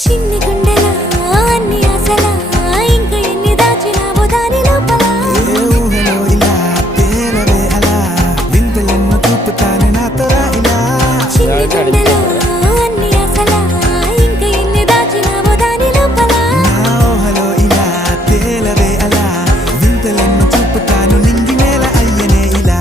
చిన్ని గుండెల అన్ని ఆశల ఇంకా ఎన్ని దాచినావో దాని లోపల ఏ ఊహలో ఇలా తేలవే అలా వింతలెన్నో చూపుతానే నాతో రా ఇలా చిన్ని గుండెల అన్ని ఆశల ఇంకా ఎన్ని దాచినావో దాని లోపల నా ఊహలో ఇలా తేలవే అలా వింతలెన్నో చూపుతాను నింగి నేల అయ్యనే ఇలా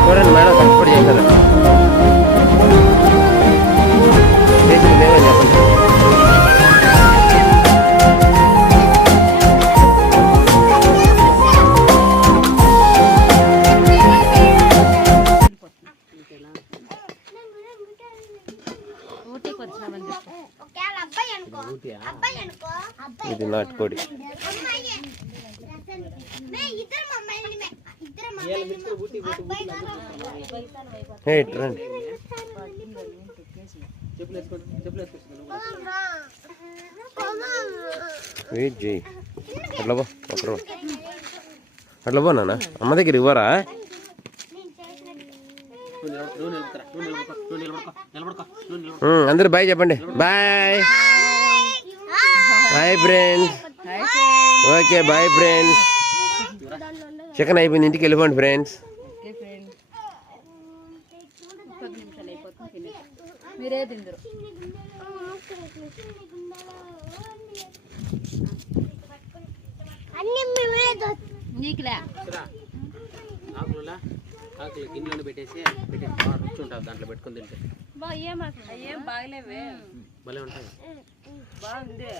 చూడండి మేడం కష్టపడి చేశారు చేసింది మేమే చెప్పండి. ఊటీకి వచ్చినామని చెప్పు. ఇది నాటుకోడి రండి వెయిట్ చేయి అట్లా పో ఒకరు అట్లా పో నాన్న అమ్మ దగ్గర ఇవ్వరా అందరూ బాయ్ చెప్పండి bye bye friends okay bye friends chicken అయిపోయింది ఇంటికి వెళ్ళిపోండి ఫ్రెండ్స్ ఓకే ఫ్రెండ్ 10 నిమిషాలు అయిపోతుంది తినేసి మీరే తిందరు నీకులే ఆకులు గిన్నెలో పెట్టేసి రుచి ఉంటుంది దాంట్లో పెట్టుకుని తింటే ఏం బాగలేవే భలే ఉంటాయి బాగుంది